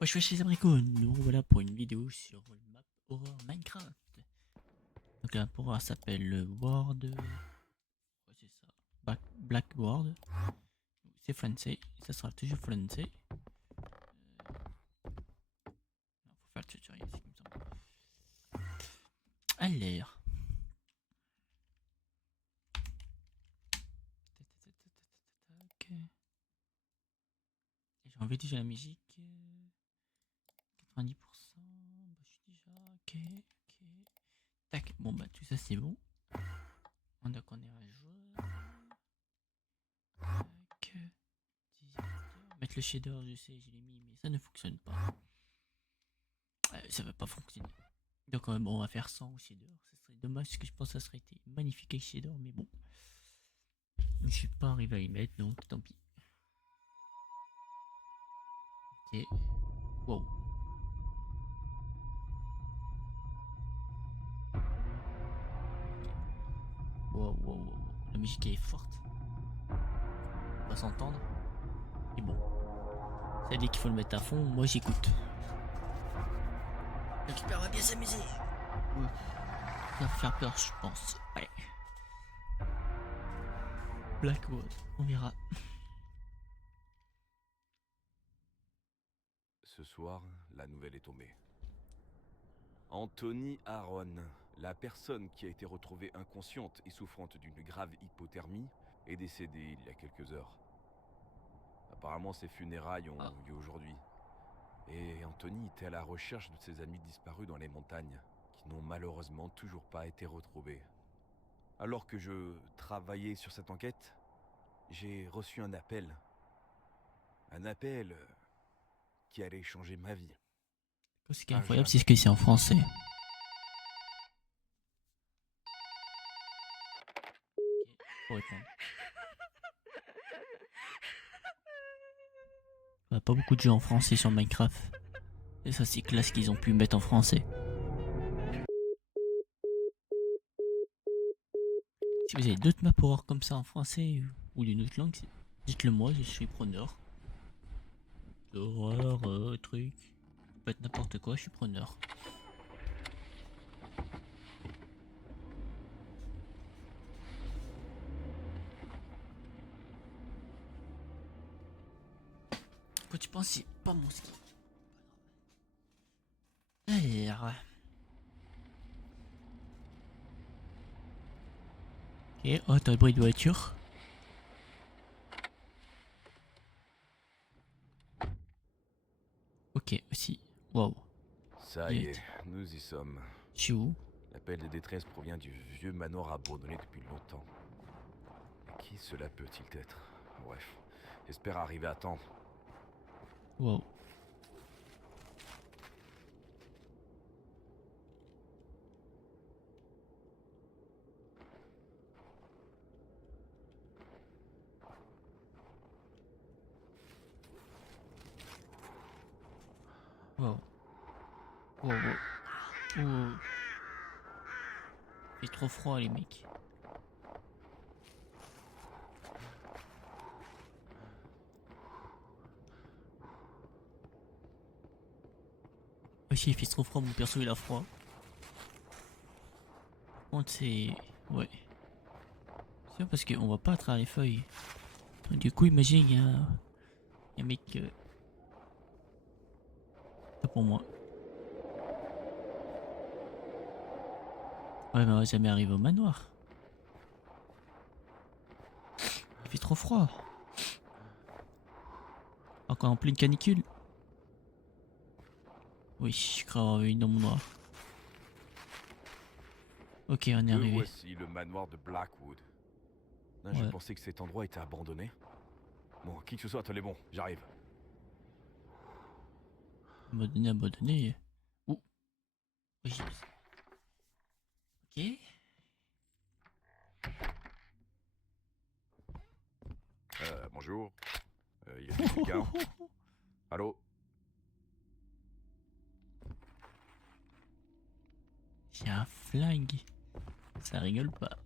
Moi je suis chez Abricot, nous voilà pour une vidéo sur le map horror Minecraft. Donc la horror s'appelle World... Ouais c'est ça. Black World. C'est français, ça sera toujours français. Non, faut faire le tutoriel ici, il me semble. Alors... J'ai enlevé déjà la musique. 90%. Bah, je suis déjà... Ok, ok. Tac, bon bah tout ça c'est bon. On a qu'on est un joueur. Tac. Mettre le shader, je sais, je l'ai mis, mais ça ne fonctionne pas. Ça va pas fonctionner. Donc bon, on va faire 100 au shader. Ça serait dommage parce que je pense que ça serait été magnifique avec shader, mais bon. Je suis pas arrivé à y mettre, donc tant pis. Ok. Wow. Wow, wow, wow. La musique est forte. On va s'entendre. Et bon. Ça dit qu'il faut le mettre à fond, moi j'écoute. L'expert va bien s'amuser. Ouais. Ça va faire peur, je pense. Ouais. Blackwood, on verra. Ce soir, la nouvelle est tombée. Anthony Aaron, la personne qui a été retrouvée inconsciente et souffrante d'une grave hypothermie, est décédée il y a quelques heures. Apparemment, ses funérailles ont lieu aujourd'hui. Et Anthony était à la recherche de ses amis disparus dans les montagnes, qui n'ont malheureusement toujours pas été retrouvés. Alors que je travaillais sur cette enquête, j'ai reçu un appel. Un appel qui allait changer ma vie. Ce qui est À incroyable, c'est jamais. ce que c'est en français. Ok, faut répondre. Bah, pas beaucoup de jeux en français sur Minecraft. Et ça, c'est classe qu'ils ont pu mettre en français. Si vous avez d'autres maps horror comme ça en français ou d'une autre langue, dites-le moi, je suis preneur. Horreur, truc. Peut être n'importe quoi, je suis preneur. Quand tu penses, c'est pas mon ski. Alors. Ok, oh, t'as le bruit de voiture. Ok, aussi. Waouh. Ça y est, Direct. nous y sommes. Je suis où? L'appel de détresse provient du vieux manoir abandonné depuis longtemps. Mais qui cela peut-il être? Bref, j'espère arriver à temps. Waouh. Waouh. Waouh, waouh. Ouh. Il fait trop froid, les mecs. Aussi, il fait trop froid, mon perso il a froid. Par contre, c'est. Ouais. C'est bien parce qu'on voit pas à travers les feuilles. Donc, du coup, imagine, il y a un mec. Pas pour moi. Ouais, mais on va jamais arriver au manoir. Il fait trop froid. Encore en pleine canicule. Oui, je crois avoir vu une ombre noire. Ok, on est Que arrivé. voici le manoir de Blackwood. Je Ouais. pensais que cet endroit était abandonné. Bon, qui que ce soit, toi les bons, j'arrive. Abandonné, abandonné. Ouh. Oui. Ok. Bonjour. Y a-t-il quelqu'un? Allô? J'ai un flingue. Ça rigole pas.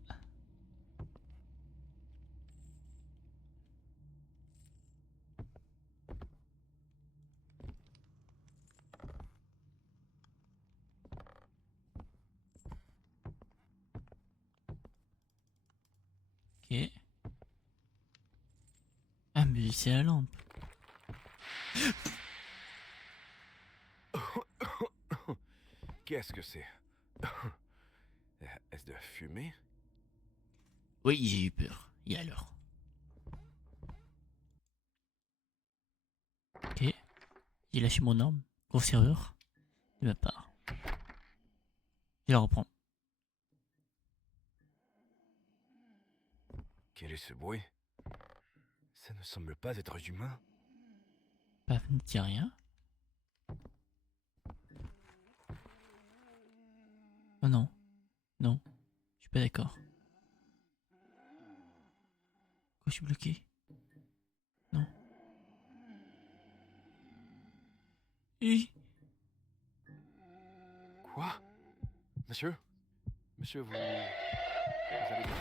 c'est la lampe. Qu'est-ce que c'est? Est-ce de la fumée? Oui, j'ai eu peur. Et alors? Ok. J'ai lâché mon arme. Grosse erreur. De ma part. Je la reprends. Quel est ce bruit? Ça ne semble pas être humain. Paf, ne dit rien. Oh non. Non. Je suis pas d'accord. Quoi, je suis bloqué? Non. Oui. Quoi? Monsieur? Monsieur, vous allez bien?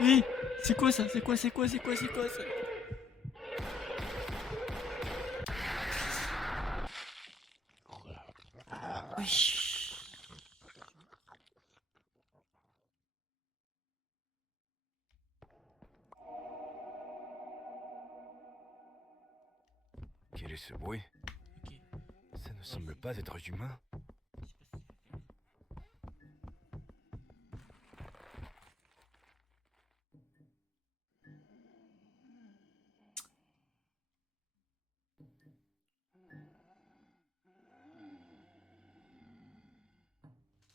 Oui. C'est quoi ça? C'est quoi? C'est quoi? C'est quoi? C'est quoi ça? Oui. Quel est ce bruit? Ok. Ça ne semble pas être humain.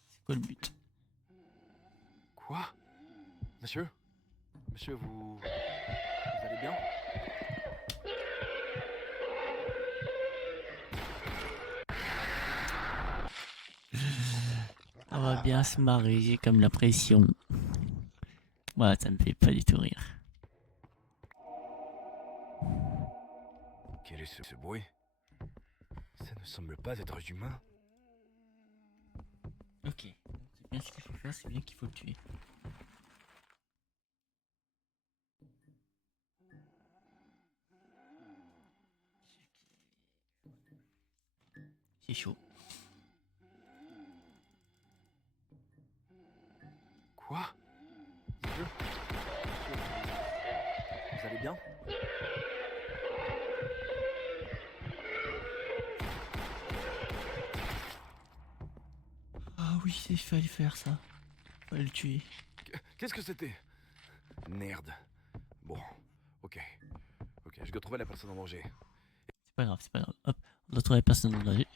C'est quoi le but? Quoi? Monsieur? Monsieur, vous allez bien? On va bien se marrer, j'ai comme l'impression. Voilà, ça me fait pas du tout rire. Quel est ce bruit? Ça ne semble pas être humain. Ok. C'est bien ce qu'il faut faire, c'est bien qu'il faut le tuer. C'est chaud. Quoi? Monsieur? Vous allez bien? Ah oui, il fallait faire ça. Fallait le tuer. Qu'est-ce que c'était? Merde. Bon, ok. Ok, je dois trouver la personne en danger. C'est pas grave, c'est pas grave. Hop, on doit trouver la personne en danger.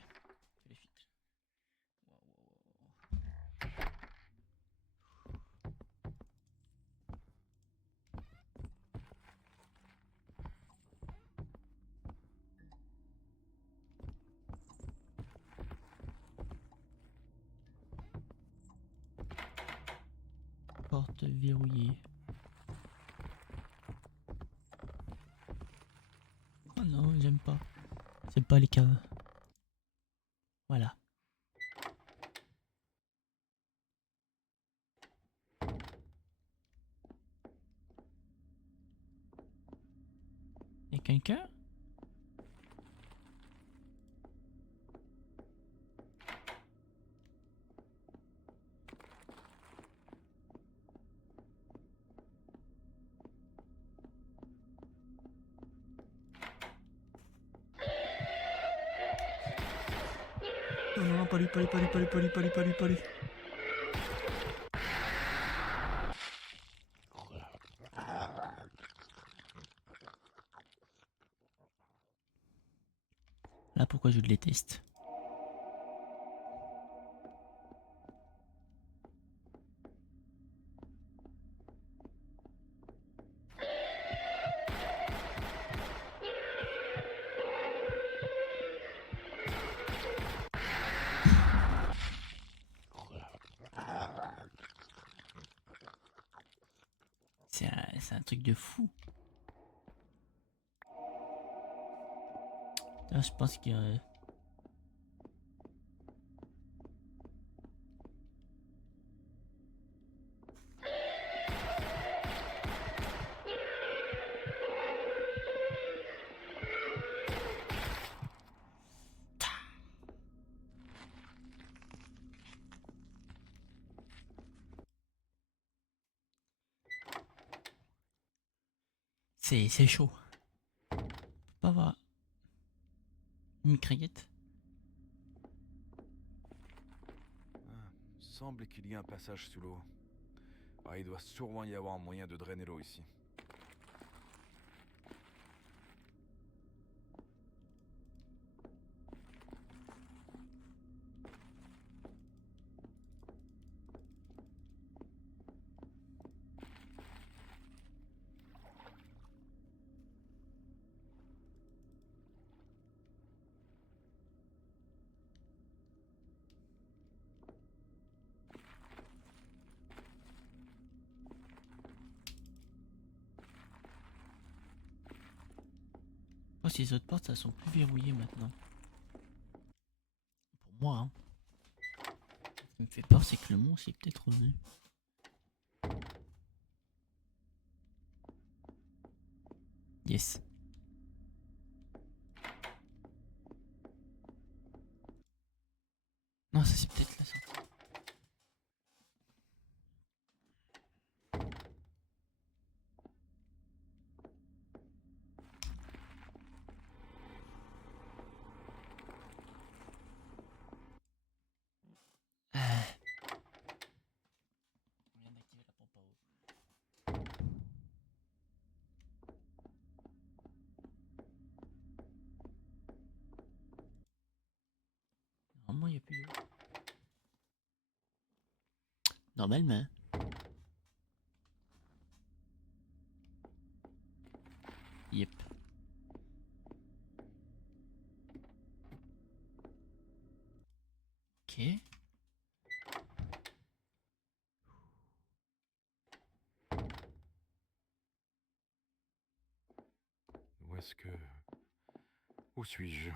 Porte verrouillée. Oh non, j'aime pas. J'aime pas les caves. Voilà. Y'a quelqu'un? Non, non, non, pas lui, pas lui, pas lui, pas lui, pas lui, pas lui, pas lui, pas lui. Là, pourquoi je le déteste? C'est un truc de fou. Là, je pense qu'il y a... C'est chaud. Pas avoir une mitraillette. Semble qu'il y ait un passage sous l'eau. Ah, il doit sûrement y avoir un moyen de drainer l'eau ici. Oh, ces autres portes, ça sont plus verrouillées maintenant. Pour moi, hein. Ce qui me fait peur, c'est que le monstre est peut-être revenu. Yes. Non, ça c'est peut-être la sortie. On vient d'activer la pompe à eau. Normalement, il n'y a plus d'eau. Normalement. Yep. Ok. Où est-ce que... Où suis-je?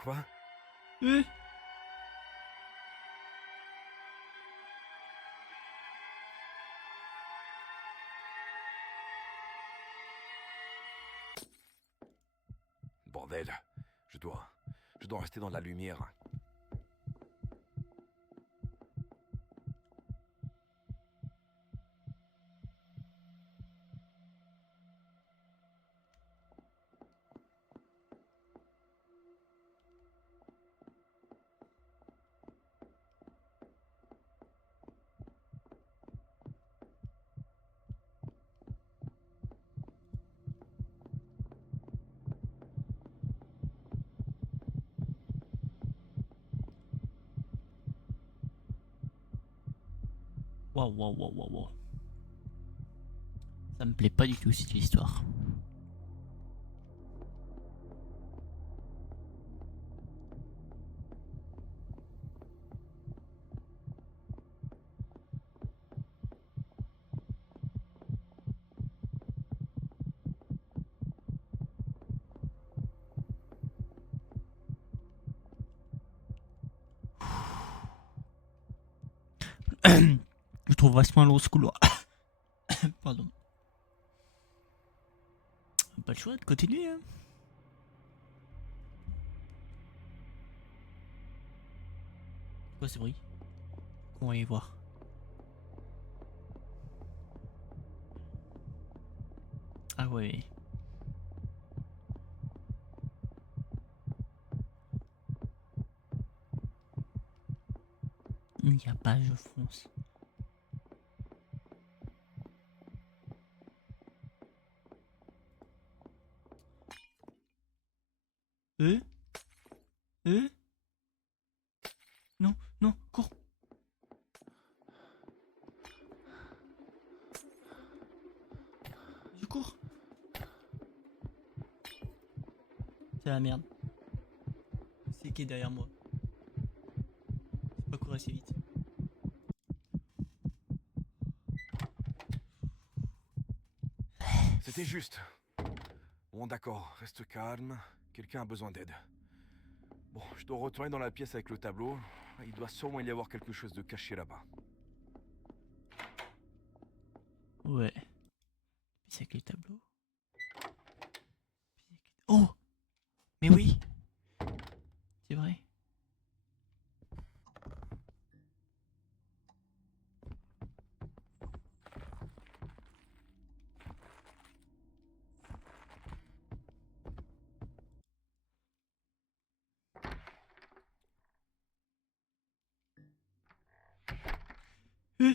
Quoi? Bordel. Je dois rester dans la lumière. Waouh, waouh, waouh, waouh, waouh. Ça me plaît pas du tout cette histoire. Je trouve vachement long ce couloir. Pardon. Pas le choix de continuer, hein. Quoi ce bruit? On va y voir. Ah ouais. Il n'y a pas, je fonce. Euh? Non, non, cours. Je cours. C'est la merde. C'est qui est derrière moi? Faut pas courir assez vite. C'était juste. Bon, d'accord, reste calme. Quelqu'un a besoin d'aide. Bon, je dois retourner dans la pièce avec le tableau. Il doit sûrement y avoir quelque chose de caché là-bas. Ouais. C'est avec les tableaux. Mais oui, c'est vrai. Euh,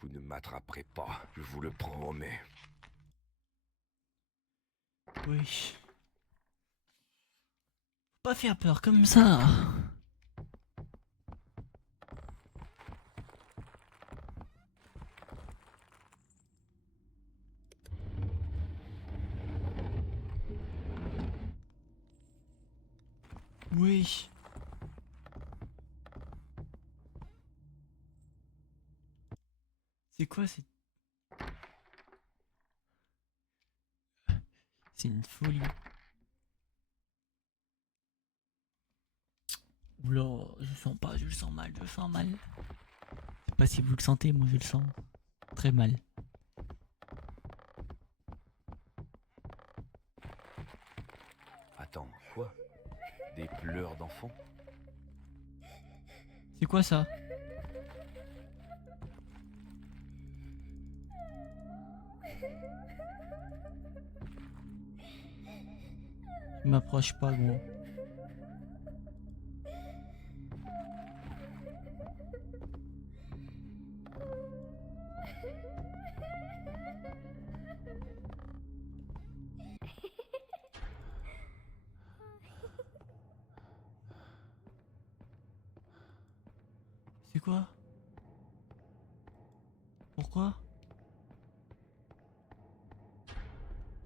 Vous ne m'attraperez pas, je vous le promets. Oui. Faut pas faire peur comme ça. Oui. C'est quoi cette... C'est une folie. Oula, je sens pas, je le sens mal, je le sens mal. Je sais pas si vous le sentez, moi je le sens très mal. Attends, quoi? Des pleurs d'enfants? C'est quoi ça? Je m'approche pas, gros. C'est quoi? Pourquoi?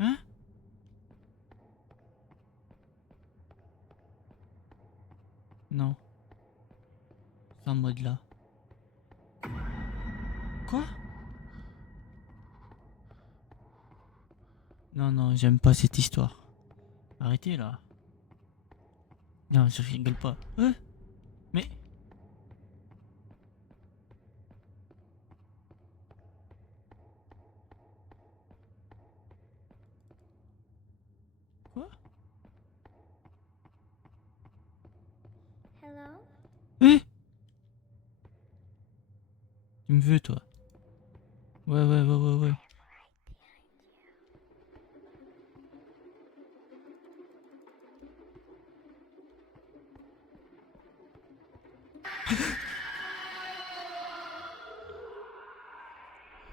Hein? Non, c'est en mode là. Quoi? Non, non, j'aime pas cette histoire. Arrêtez là. Non, je rigole pas. Mais... Quoi? Hello? Tu me veux, toi? Ouais, ouais, ouais, ouais, ouais.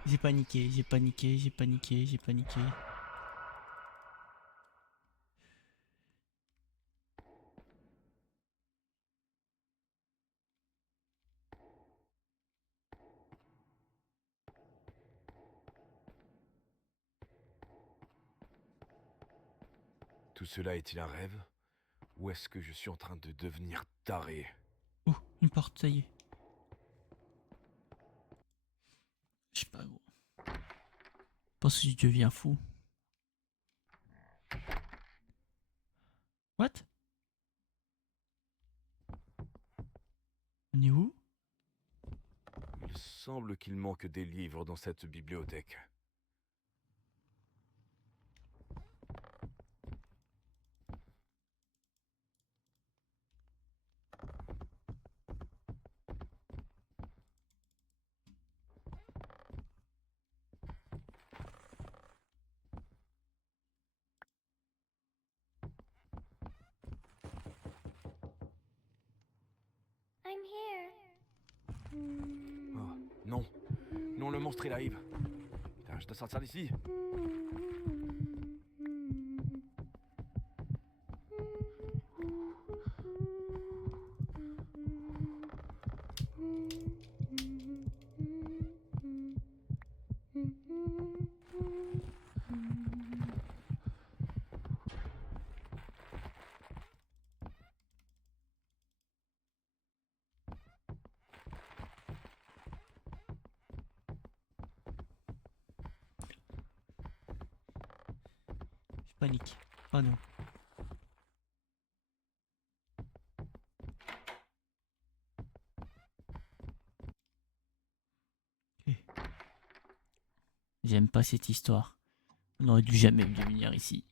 J'ai paniqué, j'ai paniqué, j'ai paniqué, j'ai paniqué. Tout cela est-il un rêve? Ou est-ce que je suis en train de devenir taré? Oh, une porte, ça y est. Je sais pas, gros. Je pense que je deviens fou. What? On est où? Il semble qu'il manque des livres dans cette bibliothèque. I'm here. Oh, non. Non, le monstre, il arrive. Putain, je dois sortir d'ici. Panique. Oh non. Ok. J'aime pas cette histoire. On aurait dû jamais dû venir ici.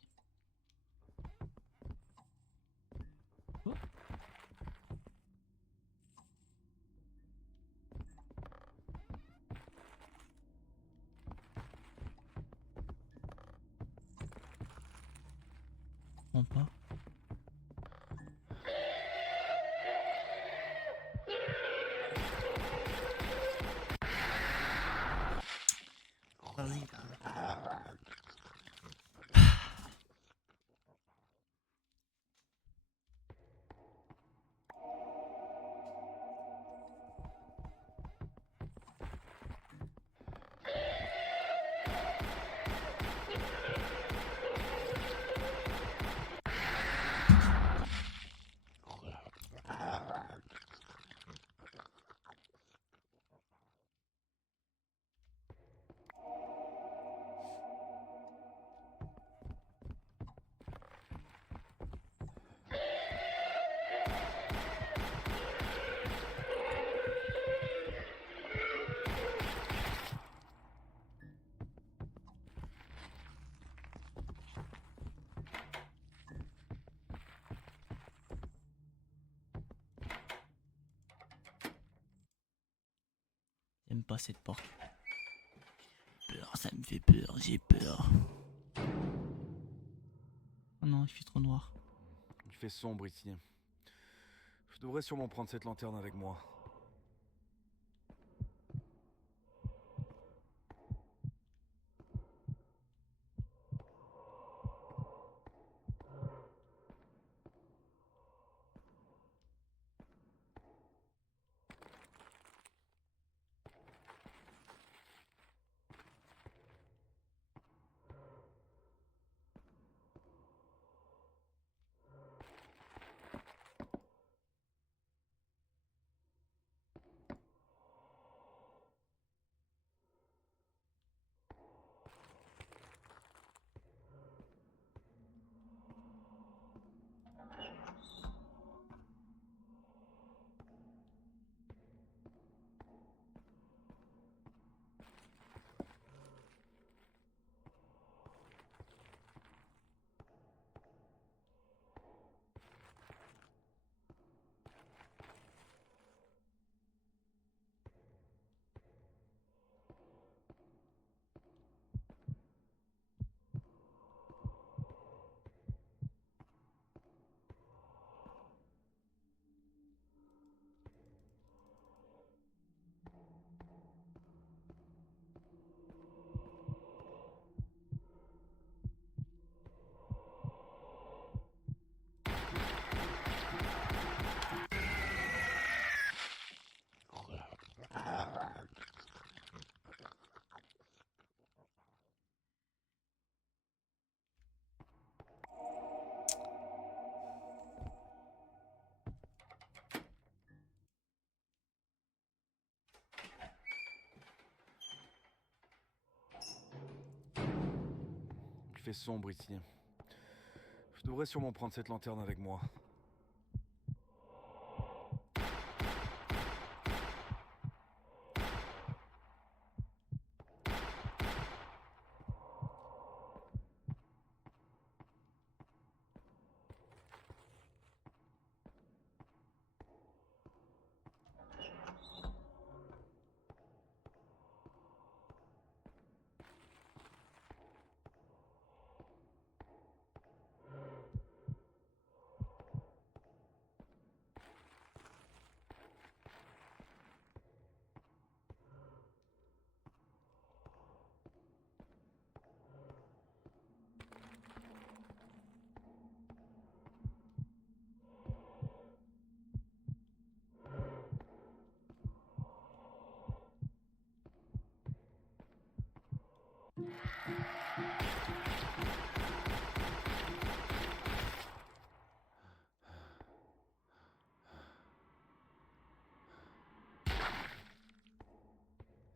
Oh. Je comprends pas. Vas-y. J'aime pas cette porte. Peur, ça me fait peur, j'ai peur. Oh non, il fait trop noir. Il fait sombre ici. Je devrais sûrement prendre cette lanterne avec moi. Il fait sombre ici. Je devrais sûrement prendre cette lanterne avec moi.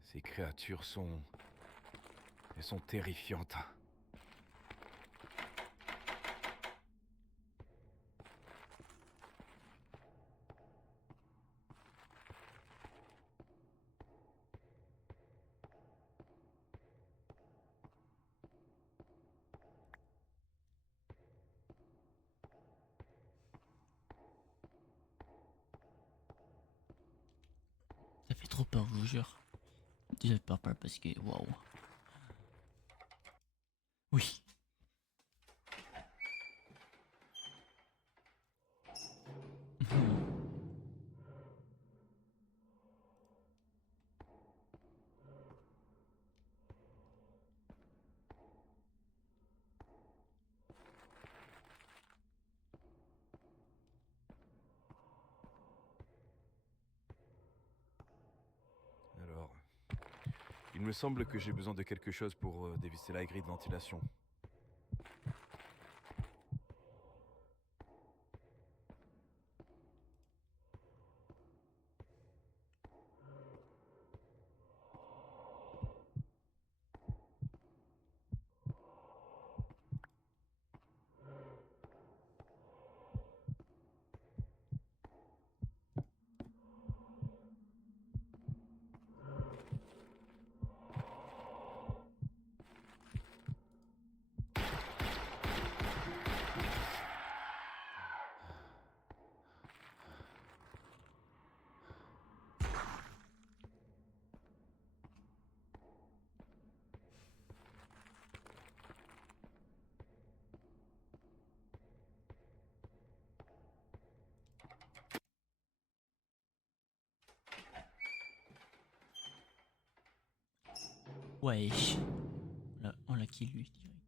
Ces créatures sont... Elles sont terrifiantes. peur, je vous jure. Déjà peur parce que waouh. Oui. Alors, il me semble que j'ai besoin de quelque chose pour dévisser la grille de ventilation. Wesh. On l'a kill lui direct.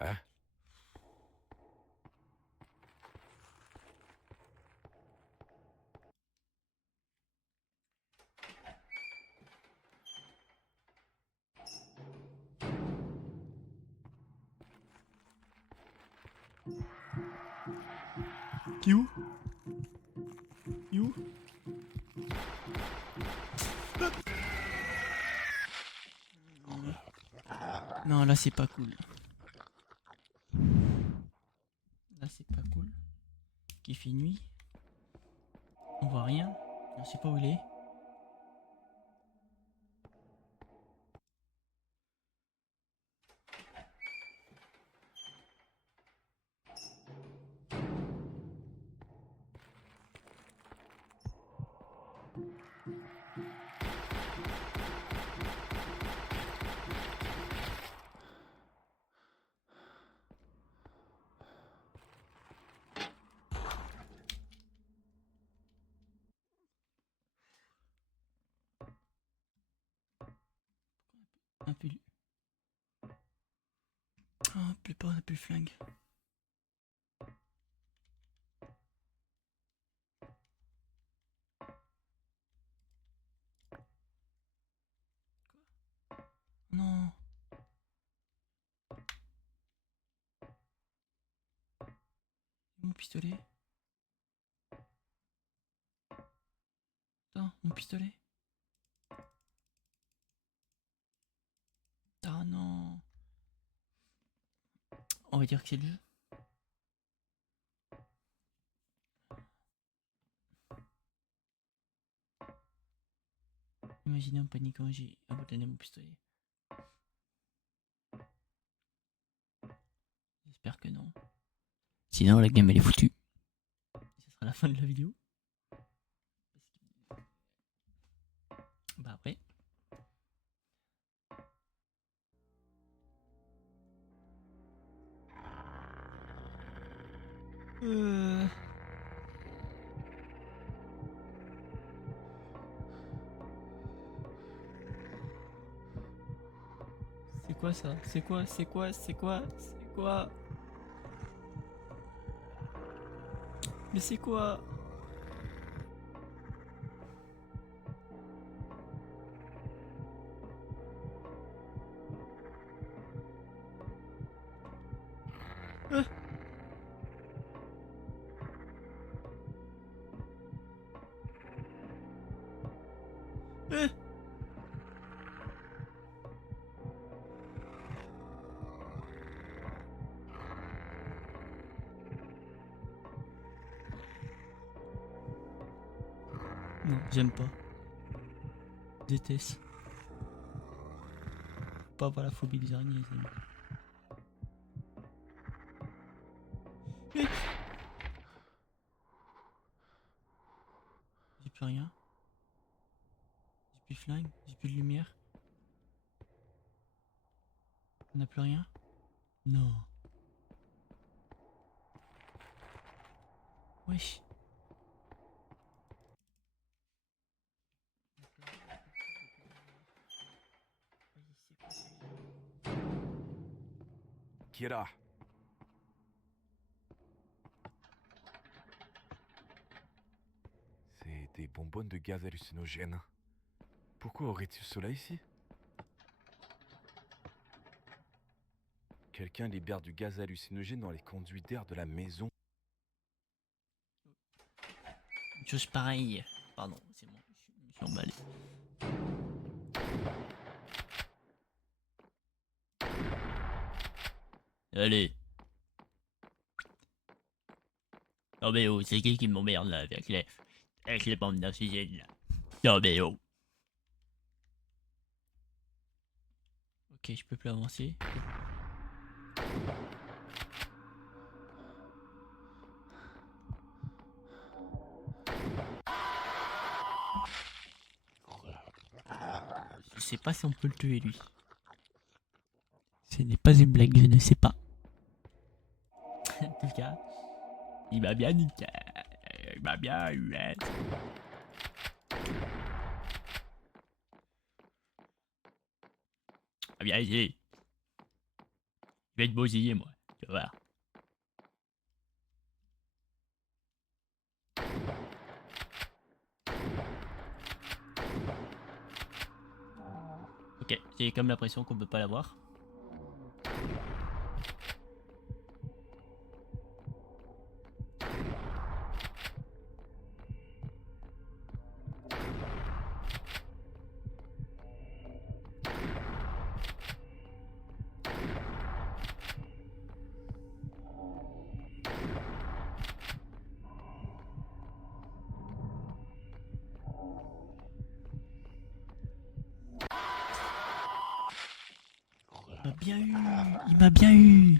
Hein? Qui où? Qui où? Non, là c'est pas cool. Là c'est pas cool. Qu'il fait nuit. On voit rien. On sait pas où il est. On a plus. Oh, plus pas, on a plus le flingue. Non. Mon pistolet. Attends, mon pistolet. Ah non. On va dire que c'est le jeu. Imaginez en paniquant, j'ai abandonné mon pistolet. J'espère que non. Sinon, la game elle est foutue. Et ce sera la fin de la vidéo. Bah après. C'est quoi ça? C'est quoi? C'est quoi? C'est quoi? C'est quoi? Mais c'est quoi? Euh. Euh. Non, j'aime pas. Déteste. Faut pas avoir la phobie des araignées, les amis. J'ai plus rien. J'ai plus de flingue. J'ai plus de lumière. On n'a plus rien. Non. Wesh. Kira. C'est des bonbonnes de gaz hallucinogènes. Pourquoi aurait-il cela ici? Quelqu'un libère du gaz hallucinogène dans les conduits d'air de la maison. Une chose pareille. Pardon, c'est bon. Je me suis emballé. Allez. Oh mais oh, c'est qui m'emmerde là avec les bombes d'oxygène là. Oh mais oh. Ok, je peux plus avancer. Je sais pas si on peut le tuer lui. Ce n'est pas une blague, je ne sais pas. En tout cas, il m'a bien niqué. Il m'a bien eu. Ah bien essayé. Je vais te bousiller moi. Tu vas voir. Ok, j'ai comme l'impression qu'on peut pas l'avoir. Il m'a bien eu. Il m'a bien eu.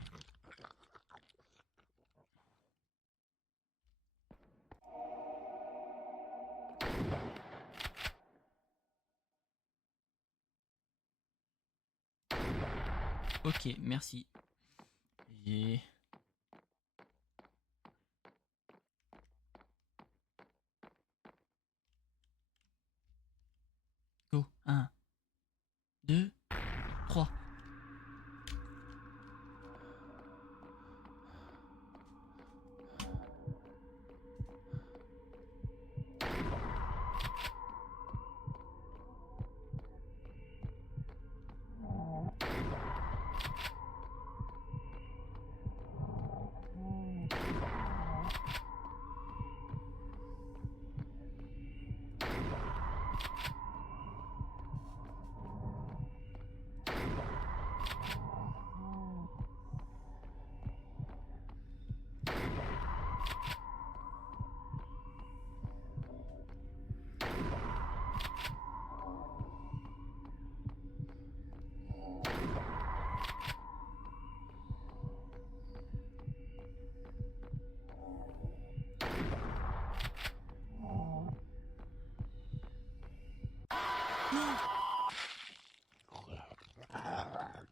Ok, merci. J'ai... Go. 1, 2, 3.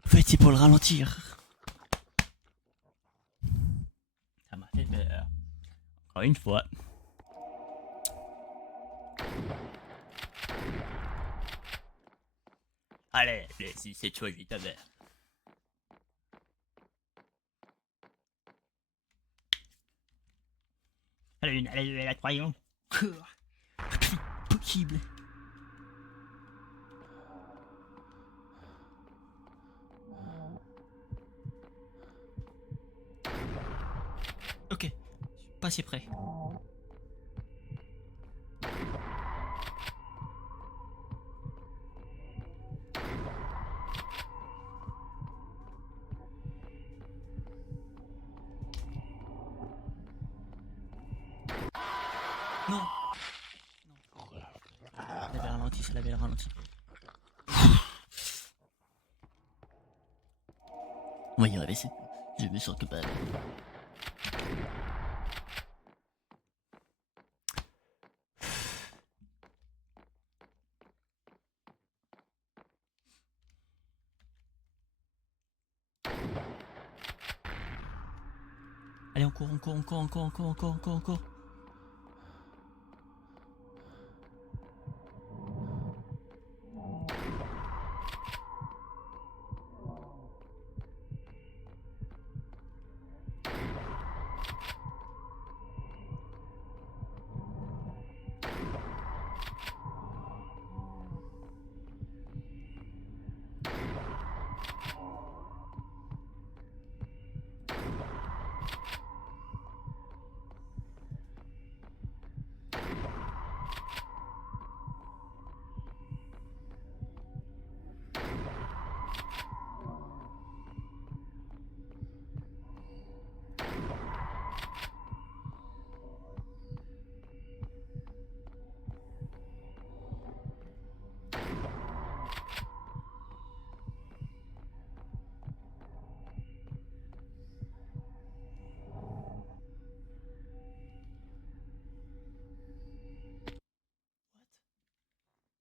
En fait, c'est pour le ralentir. Ça m'a fait peur. Encore une fois. Allez, si cette fois, je vais ta mère. Allez, la troisième. Possible. Ok, je suis pas si près. Non. Non. la belle ralenti. On va y arriver, je me sens capable. Allez, encore.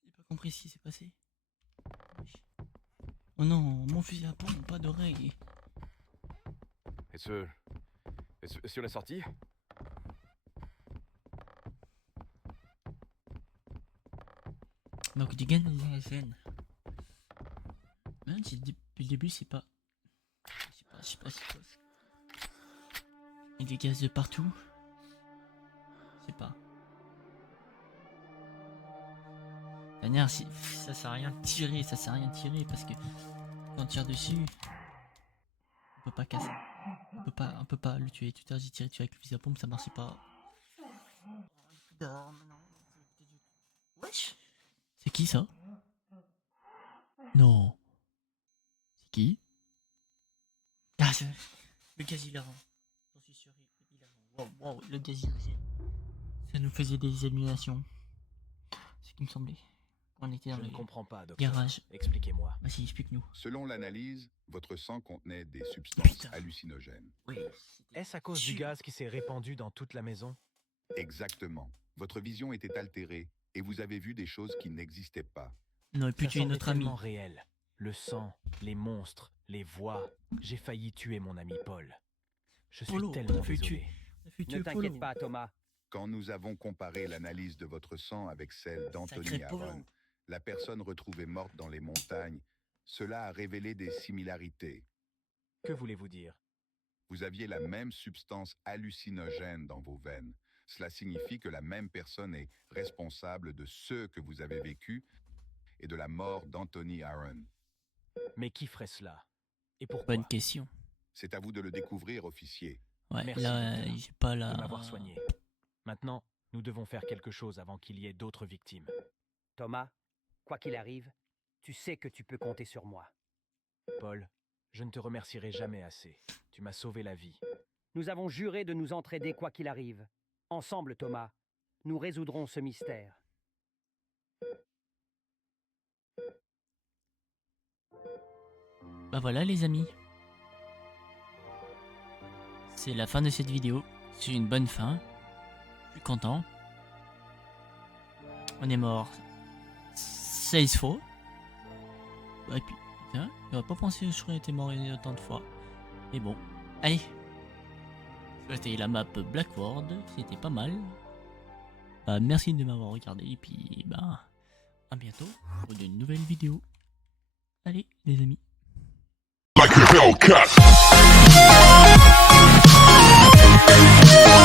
J'ai pas compris ce qui s'est passé. Oh non, mon fusil à pompe, pas d'oreille. Est-ce sur la sortie? Donc tu gagnes dans la scène. Même si depuis le début c'est pas... Je sais pas. Il y a des gaz de partout. Je sais pas. Dernière, ça sert à rien de tirer, parce que quand on tire dessus, on peut pas casser. On peut pas le tuer. Tout à l'heure j'ai tiré dessus avec le fusil à pompe, ça marchait pas. Wesh. C'est qui ça? Non. C'est qui? Ah, le gaz hilarant. J'en suis sûr, wow, le gaz hilarant. Ça nous faisait des éliminations. C'est ce qui me semblait. On était dans Je le ne comprends pas, docteur. garage. Expliquez-moi. Vas-y, explique-nous. Selon l'analyse, votre sang contenait des substances Putain. hallucinogènes. Oui. Est-ce à cause du gaz qui s'est répandu dans toute la maison? Exactement. Votre vision était altérée et vous avez vu des choses qui n'existaient pas. On aurait pu Ça tuer semblait notre ami. tellement réel. Le sang, les monstres, les voix. J'ai failli tuer mon ami Paul. Je suis Polo, tellement on a fait désolé. tuer Ne t'inquiète pas, Thomas. Quand nous avons comparé l'analyse de votre sang avec celle d'Anthony Sacré Polo. Aaron, la personne retrouvée morte dans les montagnes, cela a révélé des similarités. Que voulez-vous dire? Vous aviez la même substance hallucinogène dans vos veines. Cela signifie que la même personne est responsable de ce que vous avez vécu et de la mort d'Anthony Aaron. Mais qui ferait cela? Et pourquoi? Bonne question. C'est à vous de le découvrir, officier. Ouais, Merci, là, docteur, j'ai pas la... de m'avoir soigné. Maintenant, nous devons faire quelque chose avant qu'il y ait d'autres victimes. Thomas, quoi qu'il arrive, tu sais que tu peux compter sur moi. Paul, je ne te remercierai jamais assez. Tu m'as sauvé la vie. Nous avons juré de nous entraider quoi qu'il arrive. Ensemble, Thomas, nous résoudrons ce mystère. Bah voilà les amis. C'est la fin de cette vidéo. C'est une bonne fin. Je suis content. On est mort 16 fois. Et puis, putain, j'aurais pas pensé que je serais été mort autant de fois. Mais bon, allez. C'était la map Blackboard, c'était pas mal. Bah, merci de m'avoir regardé et puis bah à bientôt pour de nouvelles vidéos. Allez les amis. Like a Hellcat.